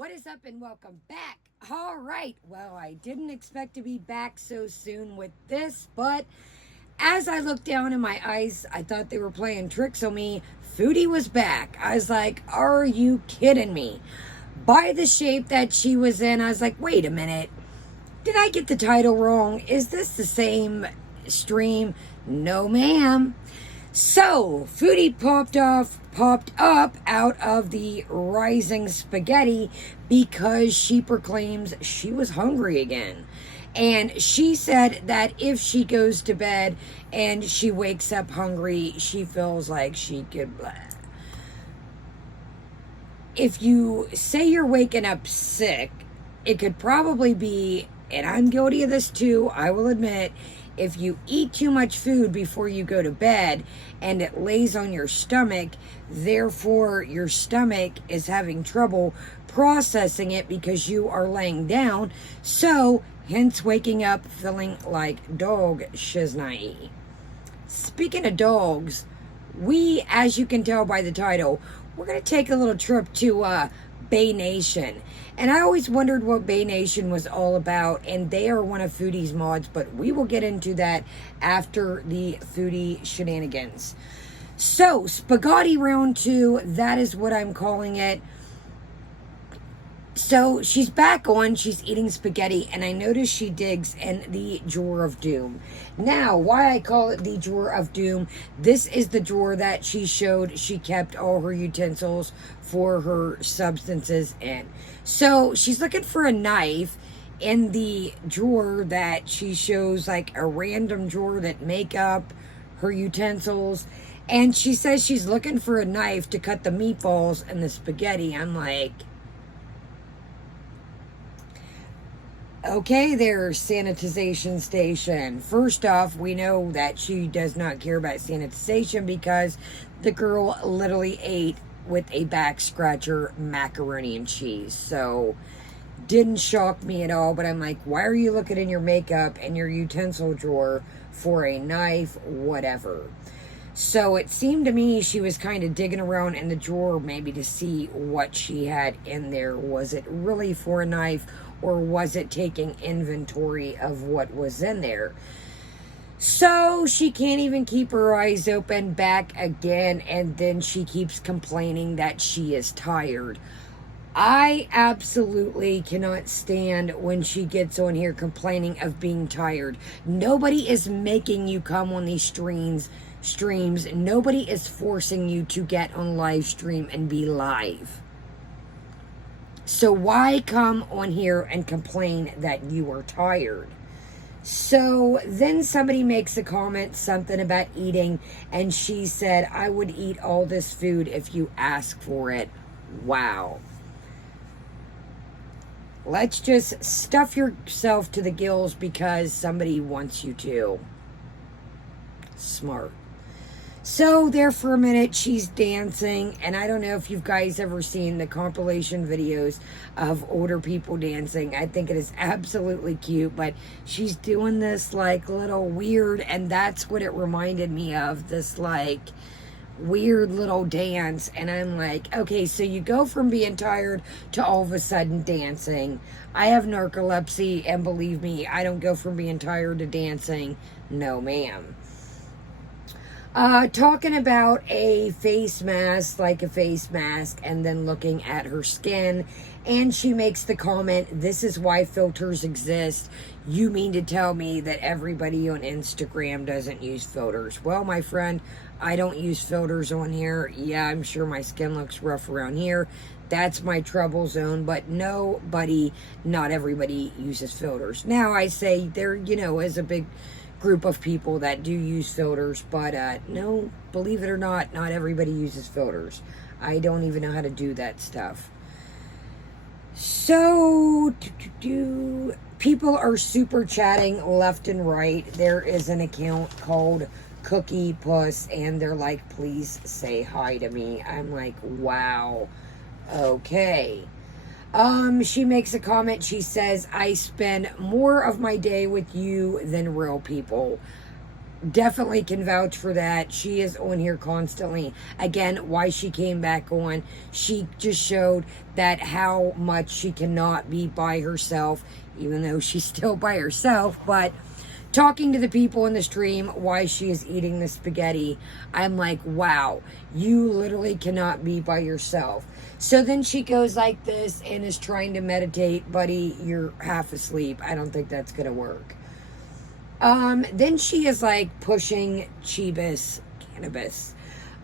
What is up and welcome back. All right, well, I didn't expect to be back so soon with this, but as I looked down in my eyes, I thought they were playing tricks on me. Foodie was back. I was like, are you kidding me? By the shape that she was in, I was like, wait a minute. Did I get the title wrong? Is this the same stream? No, ma'am. So, Foodie popped up out of the rising spaghetti because she proclaims she was hungry again. And she said that if she goes to bed and she wakes up hungry, she feels like she could... If you say you're waking up sick, it could probably be, and I'm guilty of this too, I will admit, if you eat too much food before you go to bed and it lays on your stomach, therefore your stomach is having trouble processing it because you are laying down. So, hence waking up feeling like dog shiznai. Speaking of dogs, we, as you can tell by the title, we're going to take a little trip to BaE Nation. And I always wondered what BaE Nation was all about, and they are one of Foodie's mods, but we will get into that after the Foodie shenanigans. So, Spaghetti Round 2, that is what I'm calling it. So, she's back on, she's eating spaghetti, and I notice she digs in the drawer of doom. Now, why I call it the drawer of doom, this is the drawer that she showed she kept all her utensils for her substances in. So, she's looking for a knife in the drawer that she shows, like a random drawer that make up her utensils. And she says she's looking for a knife to cut the meatballs and the spaghetti. I'm like, okay there, sanitization station. First off, we know that she does not care about sanitization because the girl literally ate with a back scratcher macaroni and cheese. So, didn't shock me at all, but I'm like, why are you looking in your makeup and your utensil drawer for a knife, whatever. So, it seemed to me she was kind of digging around in the drawer maybe to see what she had in there. Was it really for a knife, or was it taking inventory of what was in there? So she can't even keep her eyes open, back again, and then she keeps complaining that she is tired. I absolutely cannot stand when she gets on here complaining of being tired. Nobody is making you come on these streams. Nobody is forcing you to get on live stream and be live. So why come on here and complain that you are tired? So then somebody makes a comment, something about eating, and she said, I would eat all this food if you ask for it. Wow. Let's just stuff yourself to the gills because somebody wants you to. Smart. So there for a minute, she's dancing, and I don't know if you guys ever seen the compilation videos of older people dancing. I think it is absolutely cute, but she's doing this like little weird, and that's what it reminded me of, this like weird little dance. And I'm like, okay, so you go from being tired to all of a sudden dancing. I have narcolepsy, and believe me, I don't go from being tired to dancing. No, ma'am. Talking about a face mask, like a face mask, and then looking at her skin, and she makes the comment, this is why filters exist. You mean to tell me that everybody on Instagram doesn't use filters? Well, my friend, I don't use filters on here. Yeah, I'm sure my skin looks rough around here. That's my trouble zone, but not everybody uses filters. Now, I say there, is a big group of people that do use filters, but no, believe it or not everybody uses filters. I don't even know how to do that stuff. So people are super chatting left and right. There is an account called Cookie Puss, and they're like, please say hi to me. I'm like, wow, okay. She makes a comment. She says, I spend more of my day with you than real people. definitely can vouch for that. She is on here constantly. Again, why she came back on, she just showed that how much she cannot be by herself, even though she's still by herself, but talking to the people in the stream why she is eating the spaghetti, I'm like, wow, you literally cannot be by yourself. So then she goes like this and is trying to meditate. Buddy, you're half asleep. I don't think that's gonna work. Then she is like pushing cannabis.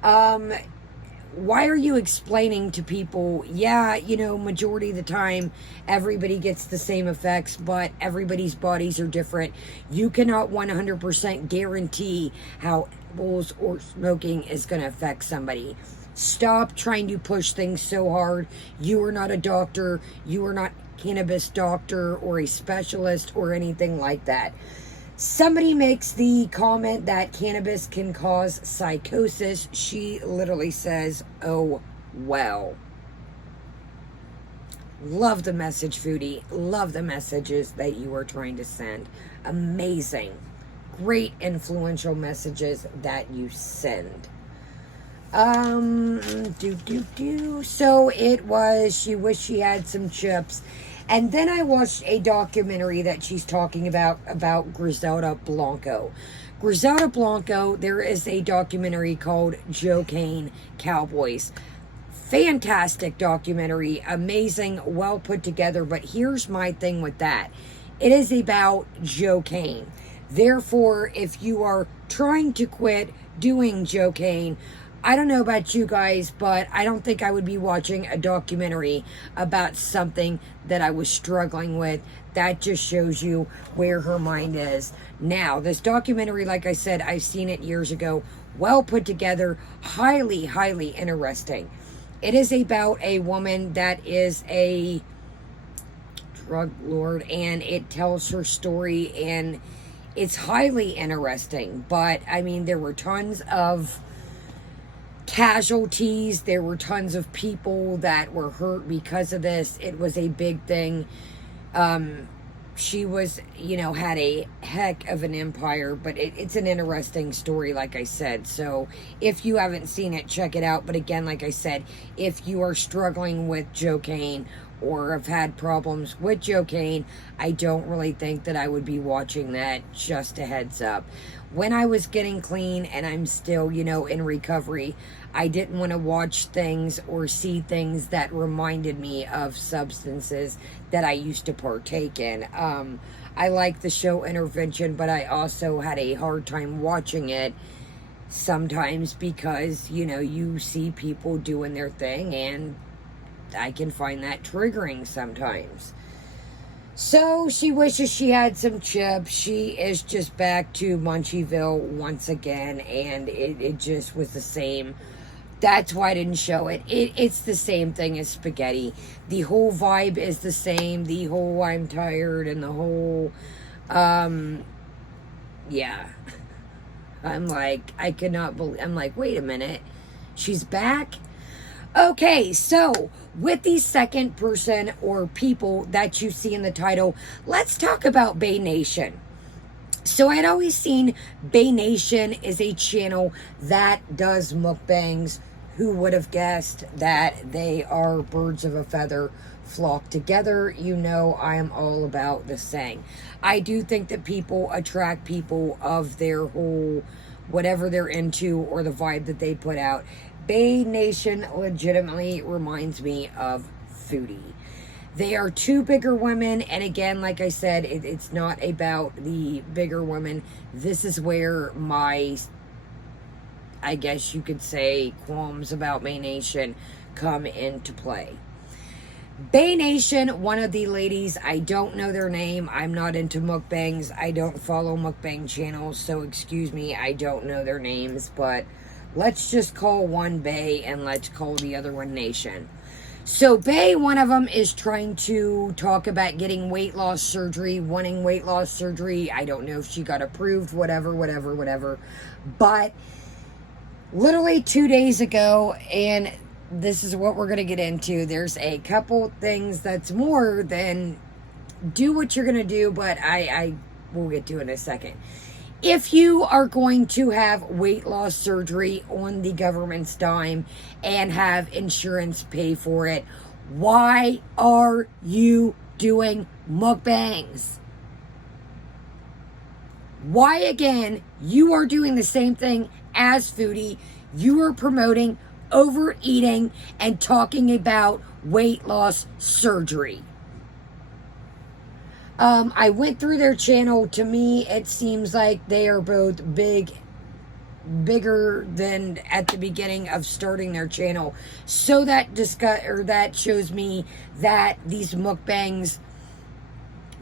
Why are you explaining to people, yeah, you know, majority of the time, everybody gets the same effects, but everybody's bodies are different. You cannot 100% guarantee how edibles or smoking is going to affect somebody. Stop trying to push things so hard. You are not a doctor. You are not a cannabis doctor or a specialist or anything like that. Somebody makes the comment that cannabis can cause psychosis. She literally says, oh, well. Love the message, Foodie. Love the messages that you are trying to send. Amazing. Great influential messages that you send. So it was, she wished she had some chips. And then I watched a documentary that she's talking about Griselda Blanco. Griselda Blanco, there is a documentary called Joe Cain Cowboys. Fantastic documentary, amazing, well put together, but here's my thing with that. It is about Joe Cain. Therefore, if you are trying to quit doing Joe Cain, I don't know about you guys, but I don't think I would be watching a documentary about something that I was struggling with. That just shows you where her mind is. Now, this documentary, like I said, I've seen it years ago. Well put together, highly, highly interesting. It is about a woman that is a drug lord, and it tells her story, and it's highly interesting. But, I mean, there were tons of casualties. There were tons of people that were hurt because of this. It was a big thing. She was, you know, had a heck of an empire, but it's an interesting story, like I said. So if you haven't seen it, check it out. But again, like I said, if you are struggling with Joe Cain or have had problems with Joe Cain, I don't really think that I would be watching that. Just a heads up. When I was getting clean and I'm still, you know, in recovery, I didn't want to watch things or see things that reminded me of substances that I used to partake in. I like the show Intervention, but I also had a hard time watching it sometimes because, you know, you see people doing their thing, and I can find that triggering sometimes. So she wishes she had some chips. She is just back to Munchieville once again, and it just was the same. That's why I didn't show it. It's the same thing as spaghetti. The whole vibe is the same. The whole I'm tired and the whole, yeah. I'm like, I could not believe, I'm like, wait a minute. She's back? Okay, so with the second person or people that you see in the title, let's talk about BaE Nation. So I'd always seen BaE Nation is a channel that does mukbangs. Who would have guessed that they are birds of a feather flock together? You know, I am all about the saying. I do think that people attract people of their whole, whatever they're into or the vibe that they put out. BaE Nation legitimately reminds me of Foodie. They are two bigger women, and again, like I said, it's not about the bigger women. This is where my, I guess you could say, qualms about BaE Nation come into play. BaE Nation, one of the ladies, I don't know their name. I'm not into mukbangs. I don't follow mukbang channels, so excuse me, I don't know their names, but let's just call one BaE and let's call the other one Nation. So BaE, one of them is trying to talk about getting weight loss surgery, wanting weight loss surgery. I don't know if she got approved, whatever. But literally 2 days ago, and this is what we're going to get into. There's a couple things that's more than do what you're going to do, but I will get to in a second. If you are going to have weight loss surgery on the government's dime and have insurance pay for it, why are you doing mukbangs? Why, again, you are doing the same thing as Foodie. You are promoting overeating and talking about weight loss surgery. I went through their channel. To me, it seems like they are both bigger than at the beginning of starting their channel. So that shows me that these mukbangs,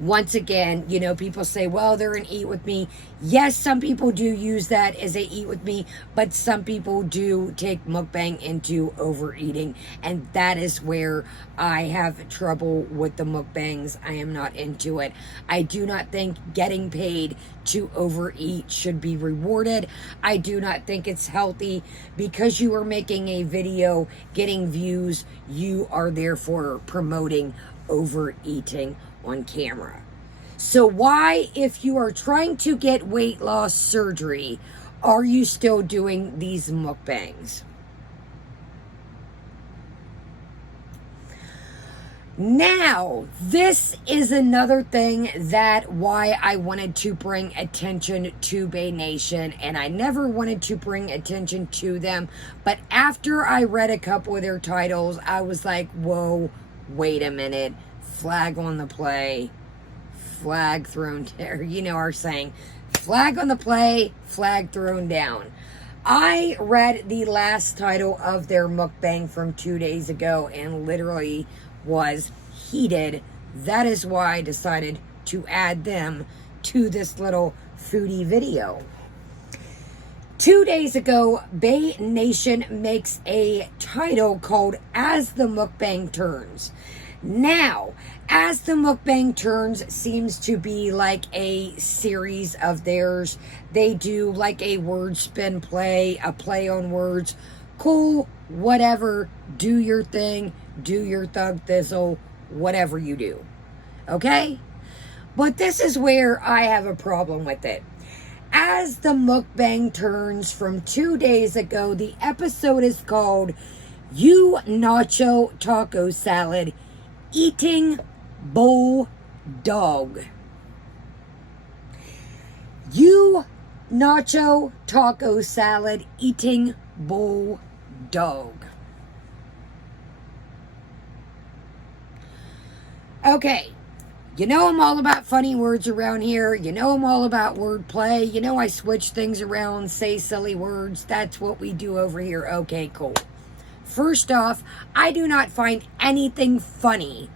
once again, you know, people say, well, they're an eat with me. Yes, some people do use that as a eat with me, but some people do take mukbang into overeating, and that is where I have trouble with the mukbangs. I am not into it. I do not think getting paid to overeat should be rewarded. I do not think it's healthy. Because you are making a video, getting views, you are therefore promoting overeating on camera. So why, if you are trying to get weight loss surgery, are you still doing these mukbangs? Now, this is another thing that why I wanted to bring attention to BaE Nation, and I never wanted to bring attention to them, but after I read a couple of their titles, I was like, whoa, wait a minute. Flag on the play, flag thrown down. You know our saying, flag on the play, flag thrown down. I read the last title of their mukbang from 2 days ago and literally was heated. That is why I decided to add them to this little Foodie video. 2 days ago, BaE Nation makes a title called As the Mukbang Turns. Now, As the Mukbang Turns seems to be like a series of theirs. They do like a word spin play, a play on words. Cool, whatever, do your thing, do your thug thizzle, whatever you do. Okay? But this is where I have a problem with it. As the Mukbang Turns from 2 days ago, the episode is called You Nacho Taco Salad Eating Bulldog. You Nacho Taco Salad Eating Bulldog. Okay, you know I'm all about funny words around here. You know I'm all about wordplay. You know I switch things around, say silly words. That's what we do over here. Okay, cool. First off, I do not find anything funny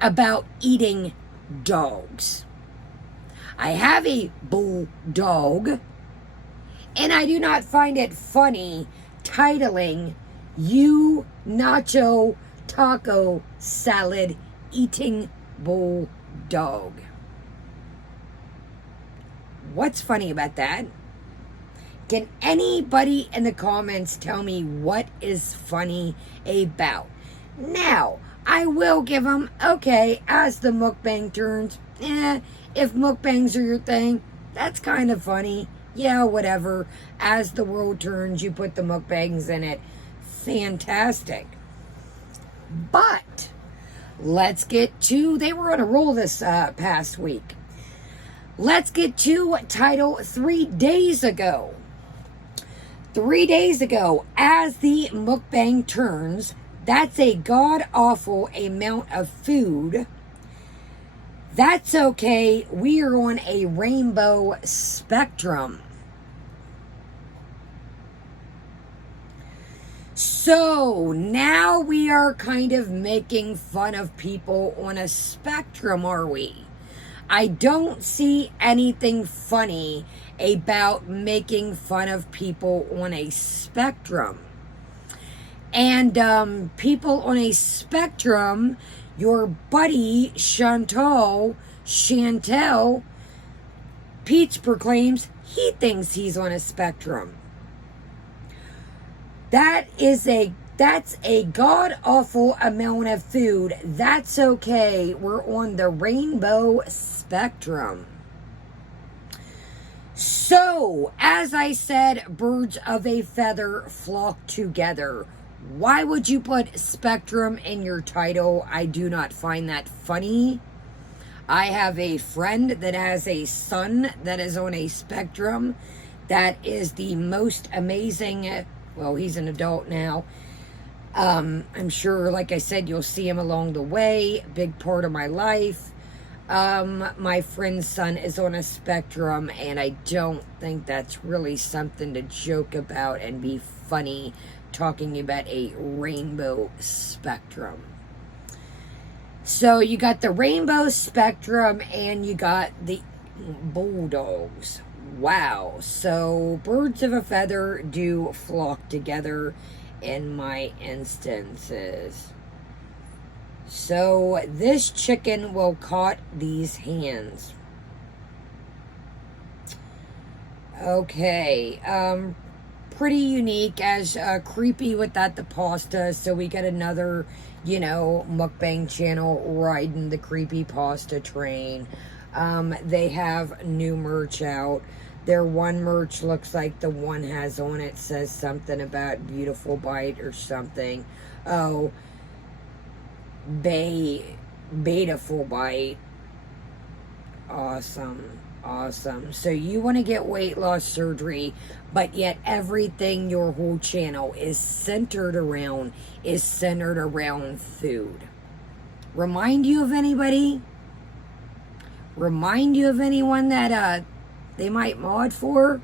about eating dogs. I have a bulldog, and I do not find it funny titling You Nacho Taco Salad Eating Bulldog. What's funny about that? Can anybody in the comments tell me what is funny about? Now, I will give them, okay, as the mukbang turns, if mukbangs are your thing, that's kind of funny. Yeah, whatever. As the world turns, you put the mukbangs in it. Fantastic. But, let's get to, they were on a roll this past week. Let's get to title 3 days ago. 3 days ago, As the Mukbang Turns, that's a god-awful amount of food. That's okay, we are on a rainbow spectrum. So, now we are kind of making fun of people on a spectrum, are we? I don't see anything funny about making fun of people on a spectrum. And people on a spectrum, your buddy Chantel, Peach proclaims he thinks he's on a spectrum. That's a god-awful amount of food. That's okay. We're on the rainbow spectrum. So, as I said, birds of a feather flock together. Why would you put spectrum in your title? I do not find that funny. I have a friend that has a son that is on a spectrum. That is the most amazing, well, he's an adult now. I'm sure, like I said, you'll see him along the way. Big part of my life. My friend's son is on a spectrum, and I don't think that's really something to joke about and be funny, talking about a rainbow spectrum. So you got the rainbow spectrum and you got the bulldogs. Wow. So birds of a feather do flock together in my instances. So this chicken will caught these hands. Okay. Pretty unique, as creepy without the pasta. So we got another, mukbang channel riding the creepy pasta train. They have new merch out. Their one merch looks like the one has on it says something about beautiful bite or something. Oh, Beautiful bite. Awesome. So you want to get weight loss surgery, but yet everything, your whole channel is centered around food. Remind you of anybody? Remind you of anyone that they might mod for?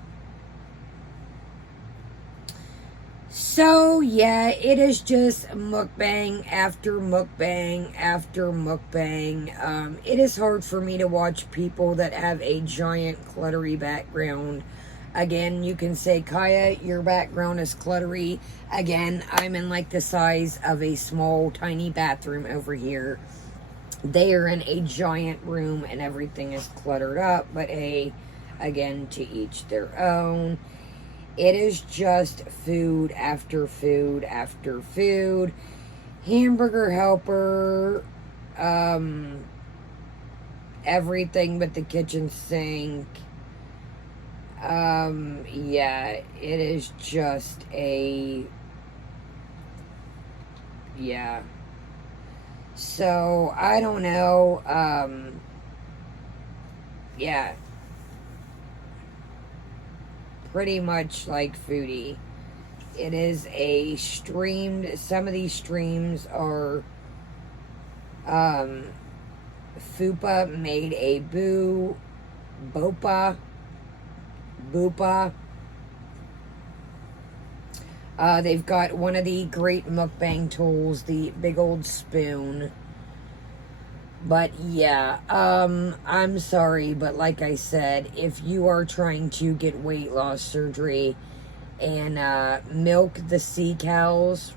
So yeah, it is just mukbang after mukbang after mukbang. It is hard for me to watch people that have a giant cluttery background. Again, you can say, Kaya, your background is cluttery. Again, I'm in like the size of a small, tiny bathroom over here. They are in a giant room and everything is cluttered up. But hey, again, to each their own. It is just food after food after food. Hamburger helper. Everything but the kitchen sink. Yeah, it is just a... Yeah. So, I don't know. Yeah. Pretty much like Foodie. It is a streamed, some of these streams are, Fupa made a Bopa. They've got one of the great mukbang tools, the big old spoon. But yeah, I'm sorry, but like I said, if you are trying to get weight loss surgery and milk the sea cows,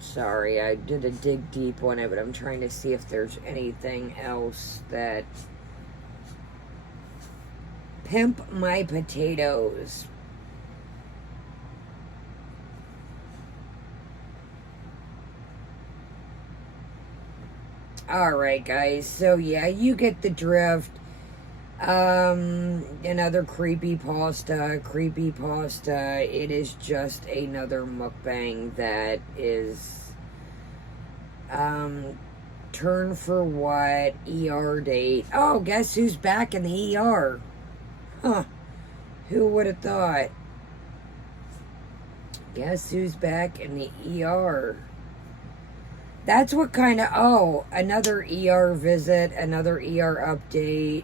sorry, I did a dig deep on it, but I'm trying to see if there's anything else that... Pimp my potatoes. Alright, guys. So, yeah, you get the drift. Another creepy pasta. It is just another mukbang that is, turn for what? ER date. Oh, guess who's back in the ER? Huh. Who would have thought? Guess who's back in the ER? That's what kind of... Oh, another ER visit, another ER update.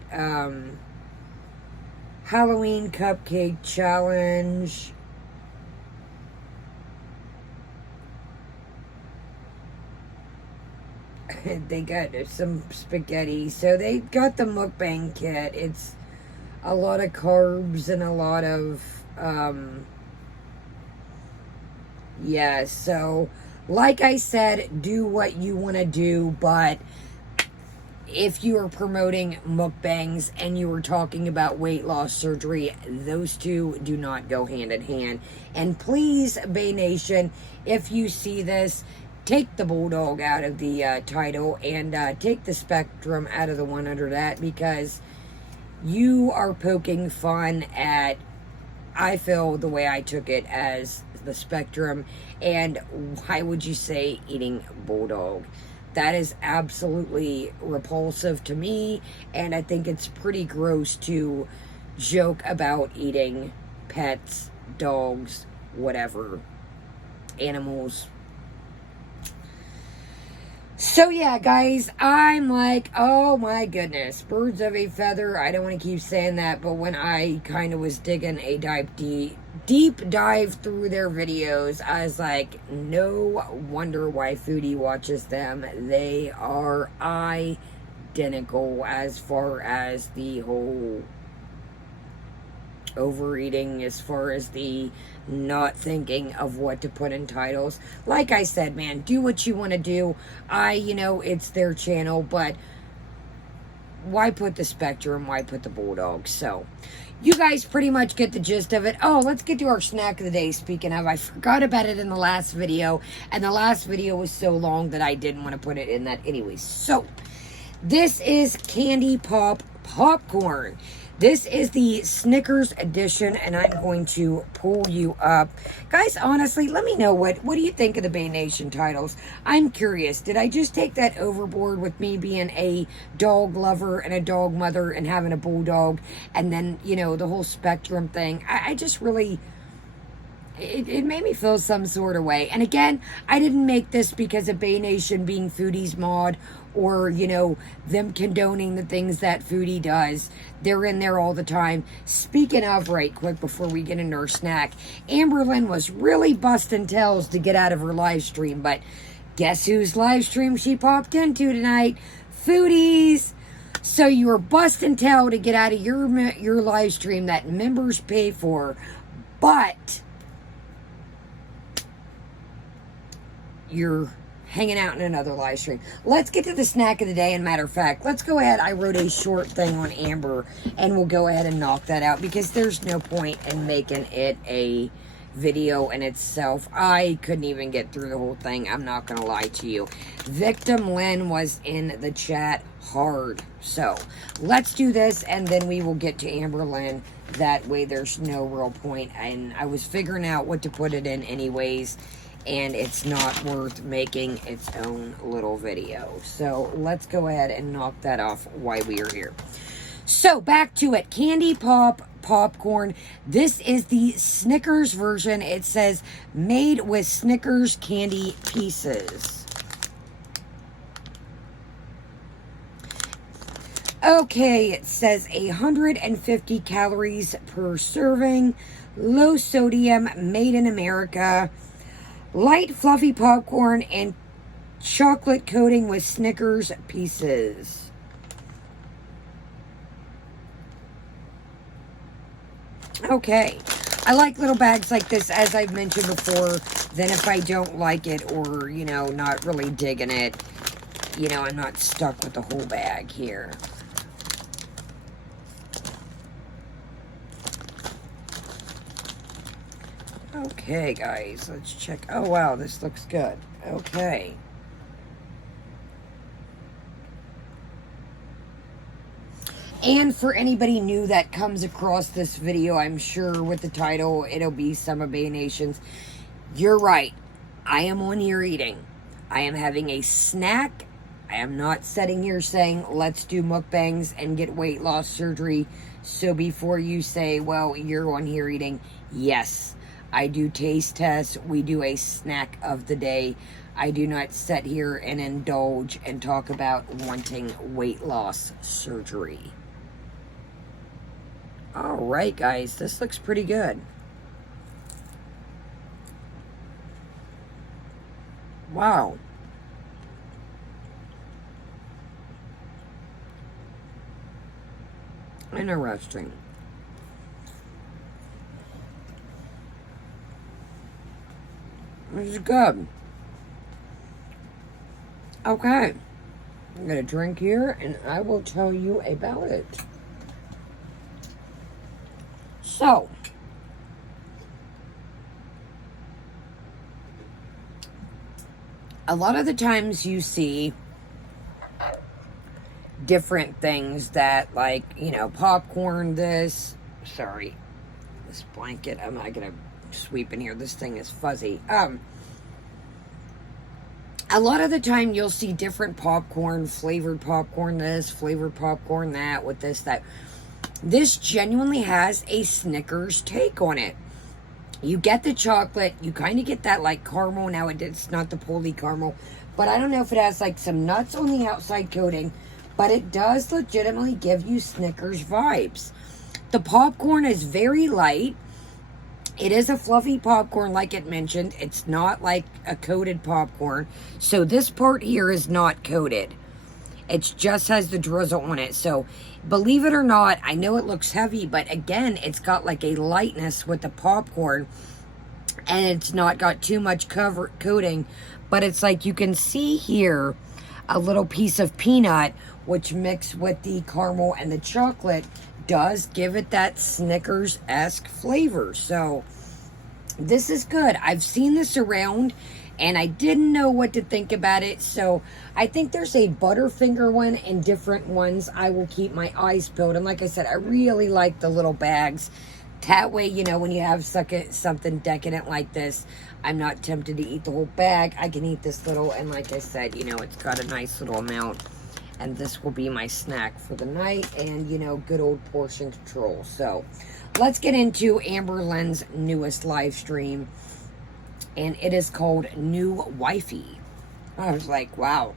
Halloween cupcake challenge. They got some spaghetti. So they got the mukbang kit. It's a lot of carbs and a lot of... yeah, so... Like I said, do what you want to do, but if you are promoting mukbangs and you are talking about weight loss surgery, those two do not go hand in hand. And please, BaE Nation, if you see this, take the Bulldog out of the title and take the Spectrum out of the one under that, because you are poking fun at, I feel, the way I took it as the Spectrum. And why would you say eating Bulldog? That is absolutely repulsive to me, and I think it's pretty gross to joke about eating pets, dogs, whatever, animals. So yeah, guys, I'm like, oh my goodness, birds of a feather. I don't want to keep saying that, but when I kind of was digging a deep dive through their videos, I was like, no wonder why Foodie watches them. They are identical as far as the whole overeating, as far as the not thinking of what to put in titles. Like I said, man, do what you want to do. It's their channel, but why put the Spectrum? Why put the Bulldog? So you guys pretty much get the gist of it. Oh, let's get to our snack of the day. Speaking of, I forgot about it in the last video, and the last video was so long that I didn't want to put it in that anyways. So this is Candy Pop Popcorn. This is the Snickers edition, and I'm going to pull you up. Guys, honestly, let me know what do you think of the BaE Nation titles? I'm curious. Did I just take that overboard with me being a dog lover and a dog mother and having a Bulldog, and then, the whole Spectrum thing? I just really... It made me feel some sort of way. And again, I didn't make this because of BaE Nation being Foodie's mod, or, them condoning the things that Foodie does. They're in there all the time. Speaking of, right quick, before we get into our snack, Amberlynn was really busting tails to get out of her live stream, but guess whose live stream she popped into tonight? Foodie's. So you were busting tail to get out of your live stream that members pay for, but you're hanging out in another live stream. Let's get to the snack of the day. And matter of fact, let's go ahead. I wrote a short thing on Amber, and we'll go ahead and knock that out, because there's no point in making it a video in itself. I couldn't even get through the whole thing. I'm not going to lie to you. Victim Lynn was in the chat hard. So let's do this, and then we will get to Amberlynn. That way there's no real point. And I was figuring out what to put it in anyways, and it's not worth making its own little video. So let's go ahead and knock that off while we are here. So back to it. Candy Pop Popcorn. This is the Snickers version. It says made with Snickers candy pieces. Okay, it says 150 calories per serving. Low sodium, made in America. Light fluffy popcorn and chocolate coating with Snickers pieces. Okay. I like little bags like this, as I've mentioned before. Then if I don't like it, or, not really digging it, I'm not stuck with the whole bag here. Okay, guys, let's check. Oh, wow, this looks good. Okay. And for anybody new that comes across this video, I'm sure with the title, it'll be some of BaE Nation's. You're right. I am on here eating. I am having a snack. I am not sitting here saying, let's do mukbangs and get weight loss surgery. So before you say, well, you're on here eating, yes. I do taste tests. We do a snack of the day. I do not sit here and indulge and talk about wanting weight loss surgery. All right, guys. This looks pretty good. Wow. Interesting. This is good. Okay. I'm going to drink here, and I will tell you about it. So, a lot of the times you see different things that, like, you know, popcorn, this blanket, I'm not gonna sweep in here, this thing is fuzzy. A lot of the time you'll see different popcorn, flavored popcorn this, flavored popcorn that, with this, that. This genuinely has a Snickers take on it. You get the chocolate, you kind of get that like caramel. Now it's not the Polly caramel, but I don't know if it has like some nuts on the outside coating, but it does legitimately give you Snickers vibes. The popcorn is very light. It is a fluffy popcorn, like it mentioned. It's not like a coated popcorn. So this part here is not coated. It just has the drizzle on it. So believe it or not, I know it looks heavy, but again, it's got like a lightness with the popcorn, and it's not got too much coating, but it's like you can see here a little piece of peanut, which mixed with the caramel and the chocolate does give it that Snickers-esque flavor. So this is good. I've seen this around and I didn't know what to think about it. So I think there's a Butterfinger one and different ones. I will keep my eyes peeled. And like I said, I really like the little bags. That way, you know, when you have something decadent like this, I'm not tempted to eat the whole bag. I can eat this little, and like I said, you know, it's got a nice little amount. And this will be my snack for the night, and, you know, good old portion control. So let's get into Amber Lynn's newest live stream, and it is called New Wifey. I was like, wow.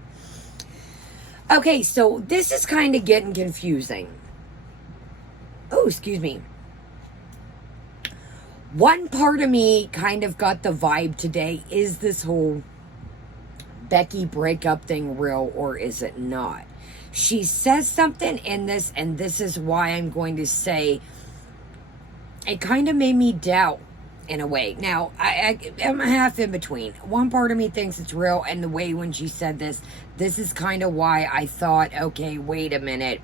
Okay, so this is kind of getting confusing. Oh, excuse me. One part of me kind of got the vibe today, is this whole Becky breakup thing real or is it not? She says something in this, and this is why I'm going to say it kind of made me doubt in a way. Now, I'm half in between. One part of me thinks it's real, and the way when she said this is kind of why I thought, okay, wait a minute.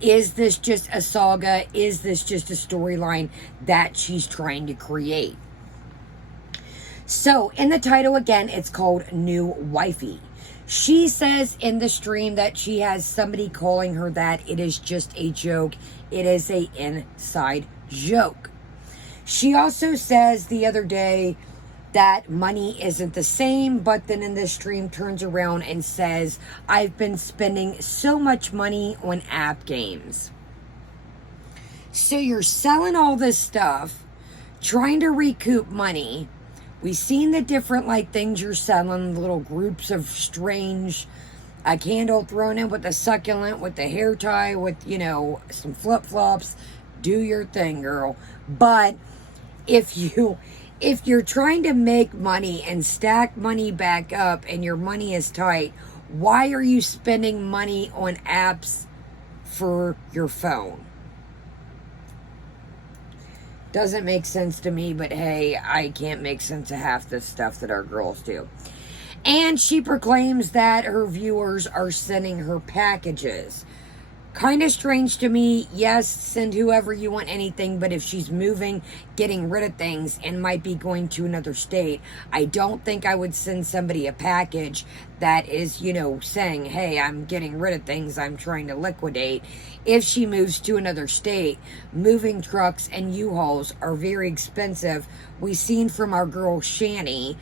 Is this just a saga? Is this just a storyline that she's trying to create? So, in the title, again, it's called New Wifey. She says in the stream that she has somebody calling her that. It is just a joke. It is a inside joke. She also says the other day that money isn't the same, but then in this stream turns around and says, I've been spending so much money on app games. So you're selling all this stuff, trying to recoup money. We've seen the different like things you're selling, little groups of strange, a candle thrown in with the succulent, with the hair tie, with, you know, some flip-flops. Do your thing, girl. But if you're trying to make money and stack money back up and your money is tight, why are you spending money on apps for your phone? Doesn't make sense to me, but hey, I can't make sense of half the stuff that our girls do. And she proclaims that her viewers are sending her packages. Kind of strange to me. Yes, send whoever you want anything, but if she's moving, getting rid of things, and might be going to another state, I don't think I would send somebody a package that is, you know, saying, hey, I'm getting rid of things I'm trying to liquidate. If she moves to another state, moving trucks and U-Hauls are very expensive. We've seen from our girl Shani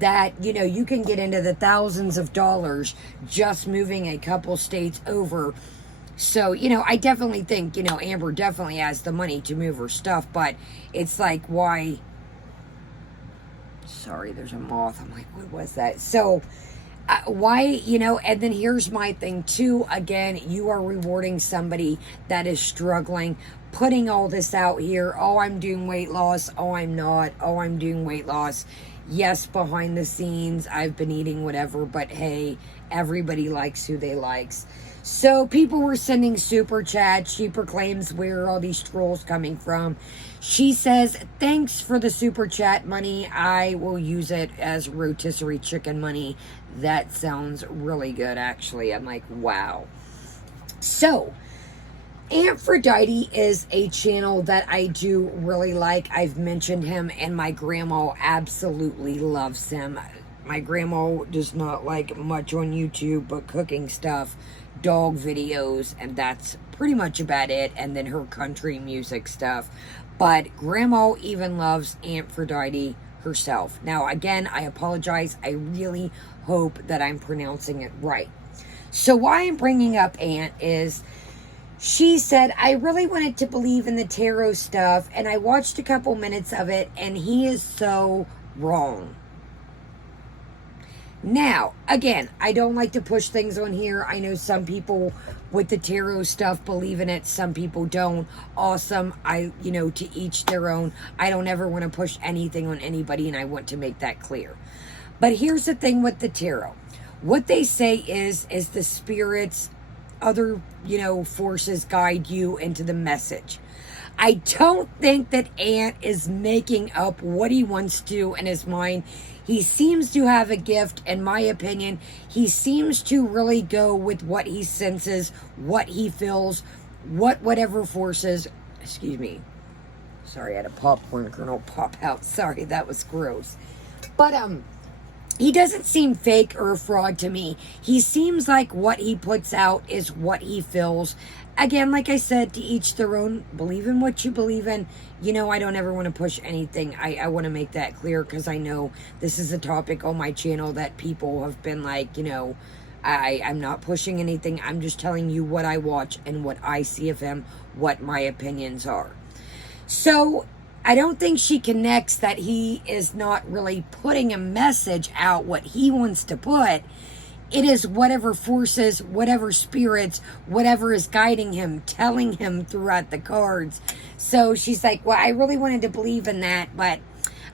that, you know, you can get into the thousands of dollars just moving a couple states over. So, you know, I definitely think, you know, Amber definitely has the money to move her stuff, but it's like, why? Sorry, there's a moth. I'm like, what was that? So, why, you know, and then here's my thing too. Again, you are rewarding somebody that is struggling, putting all this out here. Oh, I'm doing weight loss. Oh, I'm not. Oh, I'm doing weight loss. Yes, behind the scenes, I've been eating whatever, but hey, everybody likes who they likes. So people were sending super chats. She proclaims, where are all these trolls coming from? She says, thanks for the super chat money. I will use it as rotisserie chicken money. That sounds really good, actually. I'm like, wow. So, Aphrodite is a channel that I do really like. I've mentioned him, and my grandma absolutely loves him. My grandma does not like much on YouTube but cooking stuff, dog videos, and that's pretty much about it. And then her country music stuff. But grandma even loves Aphrodite herself. Now, again, I apologize. I really hope that I'm pronouncing it right. So why I'm bringing up Aunt is she said, I really wanted to believe in the tarot stuff, and I watched a couple minutes of it, and he is so wrong. Now, again, I don't like to push things on here. I know some people with the tarot stuff believe in it. Some people don't. Awesome. To each their own. I don't ever want to push anything on anybody, and I want to make that clear. But here's the thing with the tarot. What they say is the spirits, other, forces guide you into the message. I don't think that Ant is making up what he wants to in his mind. He seems to have a gift, in my opinion. He seems to really go with what he senses, what he feels, whatever forces. Excuse me. Sorry, I had a popcorn kernel pop out. Sorry, that was gross. But, he doesn't seem fake or a fraud to me. He seems like what he puts out is what he feels. Again, like I said, to each their own. Believe in what you believe in. I don't ever want to push anything. I want to make that clear because I know this is a topic on my channel that people have been like, I'm not pushing anything. I'm just telling you what I watch and what I see of him, what my opinions are. So I don't think she connects that he is not really putting a message out what he wants to put. It is whatever forces, whatever spirits, whatever is guiding him, telling him throughout the cards. So she's like, well, I really wanted to believe in that, but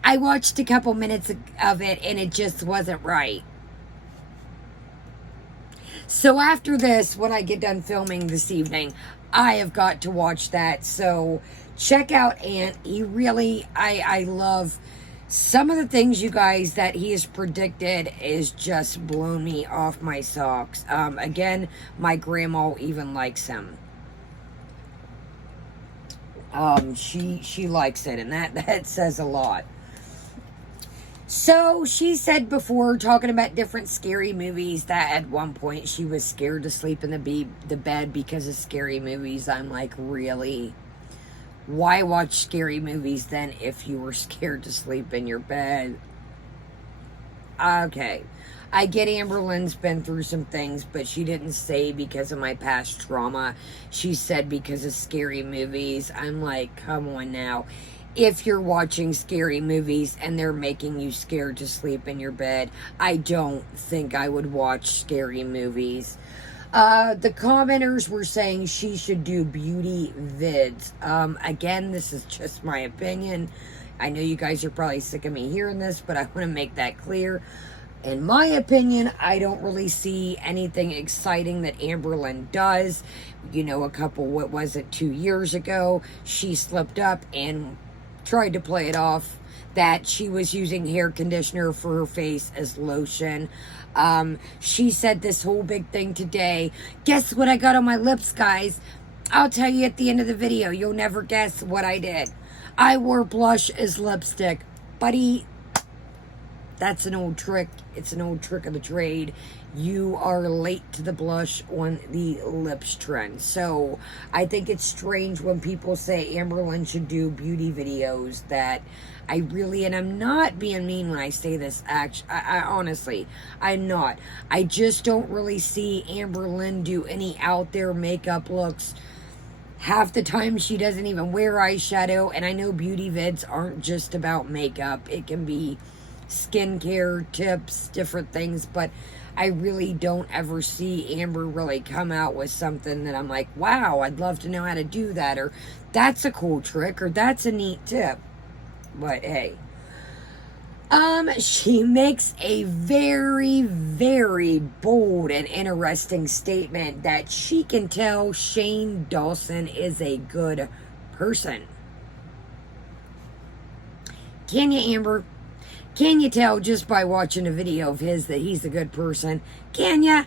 I watched a couple minutes of it and it just wasn't right. So after this, when I get done filming this evening, I have got to watch that. So check out Ant. He really, I love some of the things, you guys, that he has predicted is just blown me off my socks. Again, my grandma even likes him. She likes it, and that says a lot. So she said before, talking about different scary movies, that at one point she was scared to sleep in the bed because of scary movies. I'm like, really? Why watch scary movies then if you were scared to sleep in your bed? Okay. I get Amber Lynn's been through some things, but she didn't say because of my past trauma. She said because of scary movies. I'm like, come on now. If you're watching scary movies and they're making you scared to sleep in your bed, I don't think I would watch scary movies. The commenters were saying she should do beauty vids. Again, this is just my opinion. I know you guys are probably sick of me hearing this, but I want to make that clear. In my opinion, I don't really see anything exciting that Amber Lynn does. A couple, 2 years ago, she slipped up and tried to play it off that she was using hair conditioner for her face as lotion. She said this whole big thing today. Guess what I got on my lips, guys? I'll tell you at the end of the video. You'll never guess what I did. I wore blush as lipstick. Buddy, that's an old trick. It's an old trick of the trade. You are late to the blush on the lips trend. So I think it's strange when people say Amber Lynn should do beauty videos. That I really, and I'm not being mean when I say this, actually, I honestly, I'm not. I just don't really see Amber Lynn do any out there makeup looks. Half the time she doesn't even wear eyeshadow, and I know beauty vids aren't just about makeup. It can be skincare tips, different things, but I really don't ever see Amber really come out with something that I'm like, wow, I'd love to know how to do that, or that's a cool trick, or that's a neat tip. But hey, she makes a very, very bold and interesting statement that she can tell Shane Dawson is a good person. Can you, Amber? Can you tell just by watching a video of his that he's a good person? Can ya?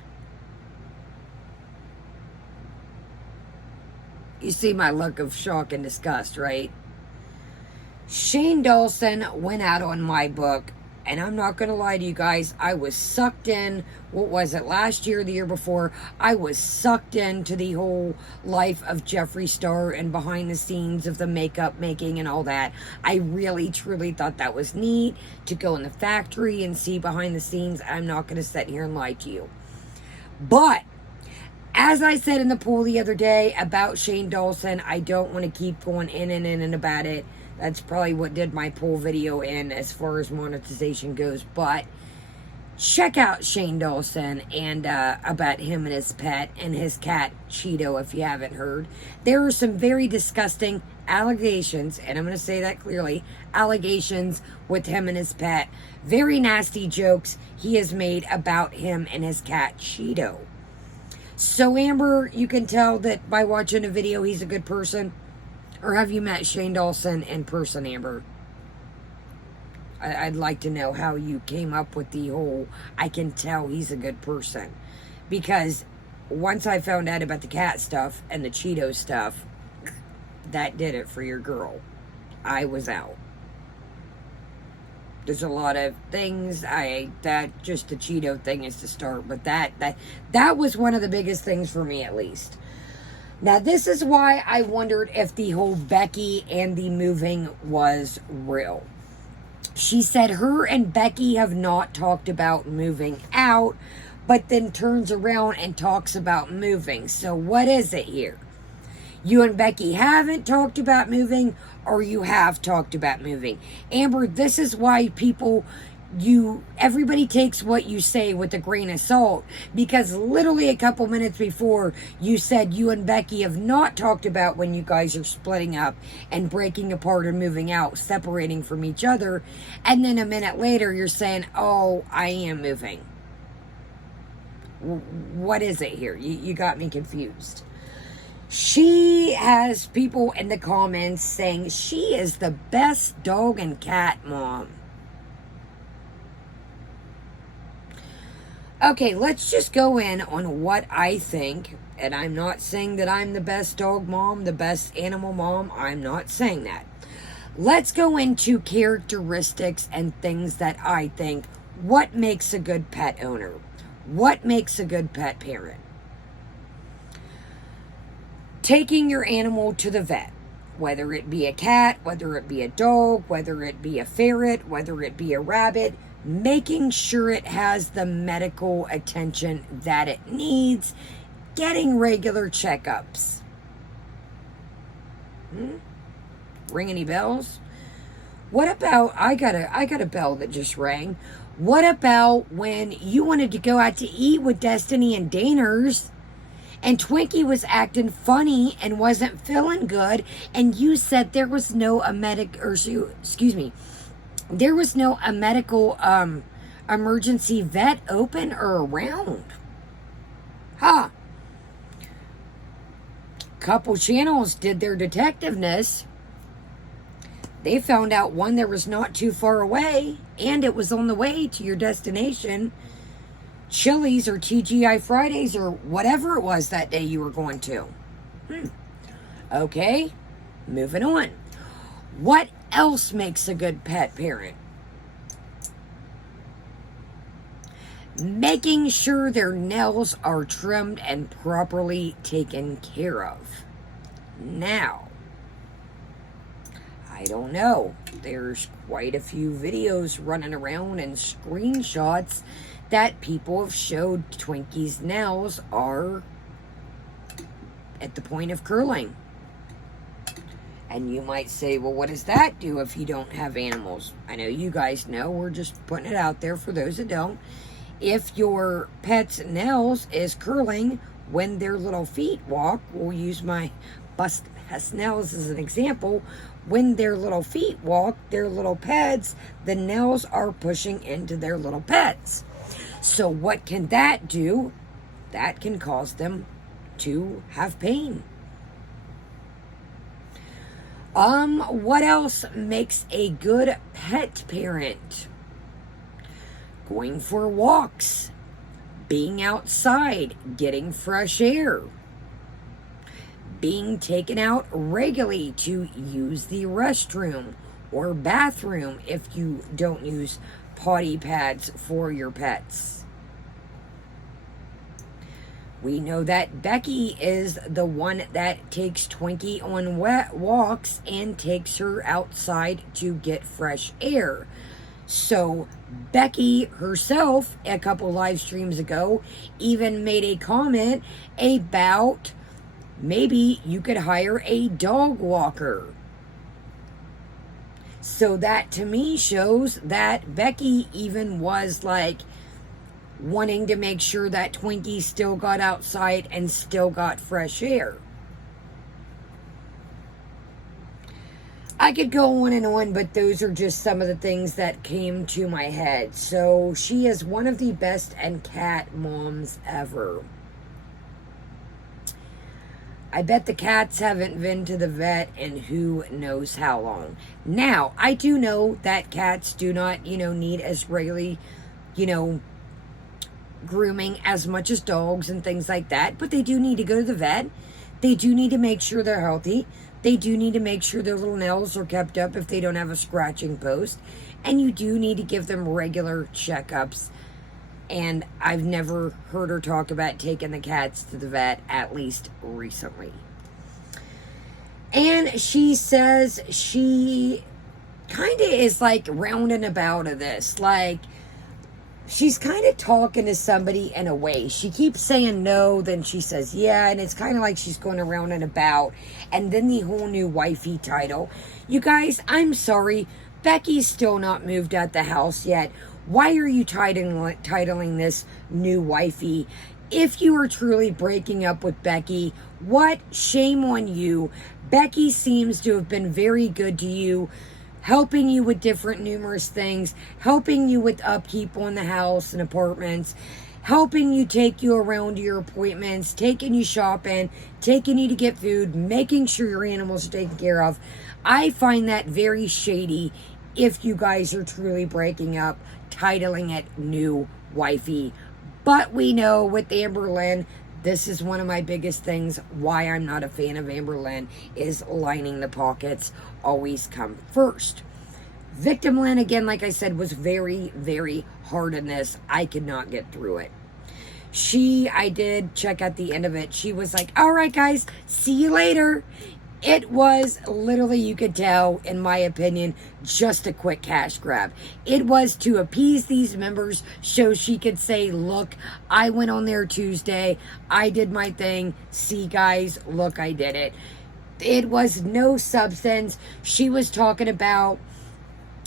You see my look of shock and disgust, right? Shane Dawson went out on my book And I'm not going to lie to you guys, I was sucked in, what was it, last year, the year before, I was sucked into the whole life of Jeffree Star and behind the scenes of the makeup making and all that. I really, truly thought that was neat to go in the factory and see behind the scenes. I'm not going to sit here and lie to you. But, as I said in the poll the other day about Shane Dawson, I don't want to keep going in and about it. That's probably what did my poll video in as far as monetization goes. But check out Shane Dawson and about him and his pet and his cat Cheeto if you haven't heard. There are some very disgusting allegations, and I'm going to say that clearly, allegations with him and his pet. Very nasty jokes he has made about him and his cat Cheeto. So Amber, you can tell that by watching a video he's a good person. Or have you met Shane Dawson in person, Amber? I'd like to know how you came up with the whole, I can tell he's a good person. Because once I found out about the cat stuff and the Cheeto stuff, that did it for your girl. I was out. There's a lot of things, that just the Cheeto thing is to start, but that was one of the biggest things for me, at least. Now, this is why I wondered if the whole Becky and the moving was real. She said her and Becky have not talked about moving out, but then turns around and talks about moving. So what is it here? You and Becky haven't talked about moving, or you have talked about moving. Amber, this is why everybody takes what you say with a grain of salt, because literally a couple minutes before you said you and Becky have not talked about when you guys are splitting up and breaking apart and moving out, separating from each other, and then a minute later you're saying, oh, I am moving. What is it here? You got me confused. She has people in the comments saying she is the best dog and cat mom. Okay, let's just go in on what I think, and I'm not saying that I'm the best dog mom, the best animal mom. I'm not saying that. Let's go into characteristics and things that I think, what makes a good pet owner? What makes a good pet parent? Taking your animal to the vet, whether it be a cat, whether it be a dog, whether it be a ferret, whether it be a rabbit, making sure it has the medical attention that it needs, getting regular checkups. Ring any bells? What about, I got a bell that just rang. What about when you wanted to go out to eat with Destiny and Daners, and Twinkie was acting funny and wasn't feeling good, and you said there was no there was no medical emergency vet open or around. Couple channels did their detectiveness. They found out one that was not too far away, and it was on the way to your destination, Chili's or TGI Fridays or whatever it was that day you were going to. Okay, moving on. What else makes a good pet parent? Making sure their nails are trimmed and properly taken care of. Now, I don't know. There's quite a few videos running around and screenshots that people have showed Twinkie's nails are at the point of curling. And you might say, well, what does that do if you don't have animals? I know you guys know. We're just putting it out there for those that don't. If your pet's nails is curling when their little feet walk, we'll use my bust pest nails as an example. When their little feet walk, their little pets, the nails are pushing into their little pets. So what can that do? That can cause them to have pain. What else makes a good pet parent? Going for walks, being outside, getting fresh air, being taken out regularly to use the restroom or bathroom if you don't use potty pads for your pets. We know that BaE is the one that takes Twinkie on walks and takes her outside to get fresh air. So BaE herself, a couple live streams ago, even made a comment about maybe you could hire a dog walker. So that to me shows that BaE even was like wanting to make sure that Twinkie still got outside and still got fresh air. I could go on and on, but those are just some of the things that came to my head. So she is one of the best and cat moms ever. I bet the cats haven't been to the vet in who knows how long. Now, I do know that cats do not, need as regularly, grooming as much as dogs and things like that, but they do need to go to the vet. They do need to make sure they're healthy. They do need to make sure their little nails are kept up if they don't have a scratching post. And you do need to give them regular checkups. And I've never heard her talk about taking the cats to the vet, at least recently. And she says she kind of is like rounding about of this. Like, she's kind of talking to somebody in a way. She keeps saying no, then she says yeah, and it's kind of like she's going around and about. And then the whole new wifey title. You guys, I'm sorry, BaE's still not moved out the house yet. Why are you titling this new wifey? If you are truly breaking up with BaE, what? Shame on you. BaE seems to have been very good to you, helping you with different numerous things, helping you with upkeep on the house and apartments, helping you take you around to your appointments, taking you shopping, taking you to get food, making sure your animals are taken care of. I find that very shady if you guys are truly breaking up, titling it new wifey. But we know with Amber Lynn, this is one of my biggest things why I'm not a fan of Amber Lynn, is lining the pockets always come first. Victim Lynn, again, like I said, was very, very hard in this. I could not get through it. I did check at the end of it. She was like, all right, guys, see you later. It was literally, you could tell, in my opinion, just a quick cash grab. It was to appease these members so she could say, look, I went on there Tuesday. I did my thing. See, guys, look, I did it. It was no substance. She was talking about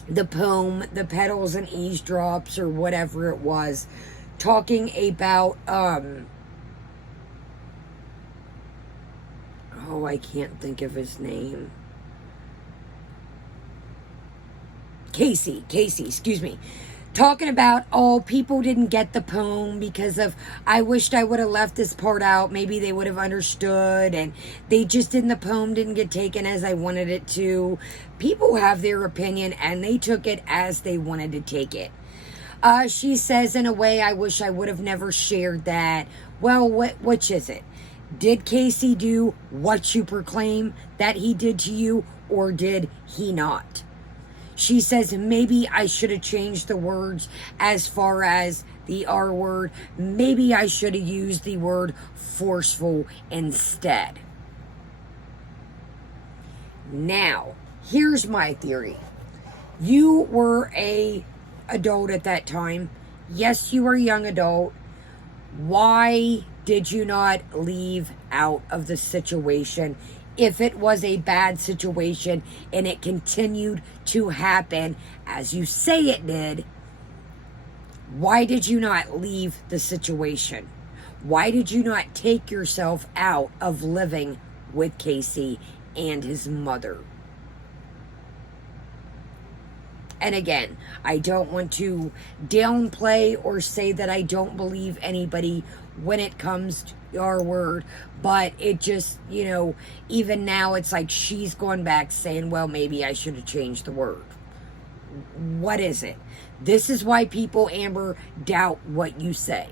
the poem, the petals and eavesdrops, or whatever it was. Talking about, I can't think of his name. Casey, excuse me. Talking about, people didn't get the poem because of, I wished I would have left this part out. Maybe they would have understood, and the poem didn't get taken as I wanted it to. People have their opinion, and they took it as they wanted to take it. She says, in a way, I wish I would have never shared that. Well, which is it? Did Casey do what you proclaim that he did to you, or did he not? She says, maybe I should have changed the words as far as the R word. Maybe I should have used the word forceful instead. Now, here's my theory. You were a adult at that time. Yes, you were a young adult. Why did you not leave out of the situation? If it was a bad situation and it continued to happen as you say it did, why did you not leave the situation? Why did you not take yourself out of living with Casey and his mother? And again, I don't want to downplay or say that I don't believe anybody when it comes to our word, but it just, even now it's like she's going back saying, well, maybe I should have changed the word. What is it? This is why people, Amber, doubt what you say.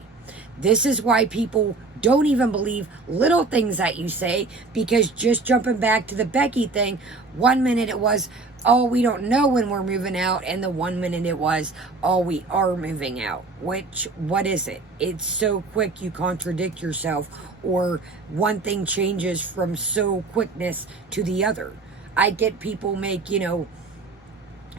This is why people Don't even believe little things that you say, because just jumping back to the Becky thing, 1 minute it was, oh, we don't know when we're moving out, and the 1 minute it was, oh, we are moving out. What is it? It's so quick you contradict yourself, or one thing changes from so quickness to the other. I get people make,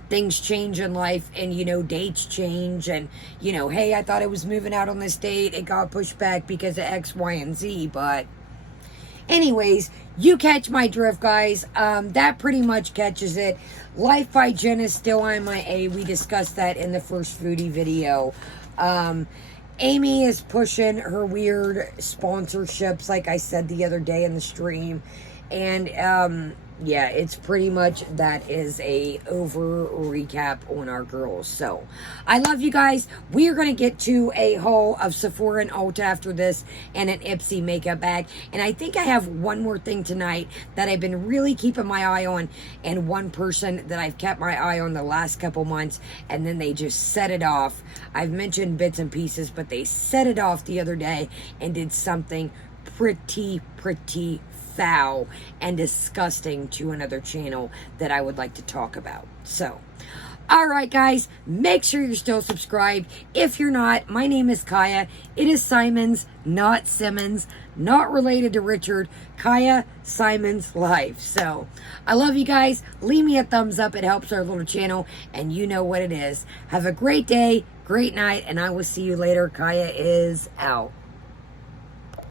things change in life, and dates change, and hey, I thought I was moving out on this date, it got pushed back because of X, Y, and Z. But anyways, you catch my drift, guys. That pretty much catches it. Life by Jen is still on my A. We discussed that in the first Foodie video. Amy is pushing her weird sponsorships, like I said the other day in the stream. And yeah, it's pretty much, that is a over recap on our girls. So I love you guys. We are going to get to a haul of Sephora and Ulta after this, and an Ipsy makeup bag. And I think I have one more thing tonight that I've been really keeping my eye on, and one person that I've kept my eye on the last couple months, and then they just set it off. I've mentioned bits and pieces, but they set it off the other day and did something pretty foul and disgusting to another channel that I would like to talk about. So, alright guys, make sure you're still subscribed. If you're not, my name is Kaya. It is Simons, not Simmons, not related to Richard. Kaya Simons Life. So, I love you guys. Leave me a thumbs up. It helps our little channel, and you know what it is. Have a great day, great night, and I will see you later. Kaya is out.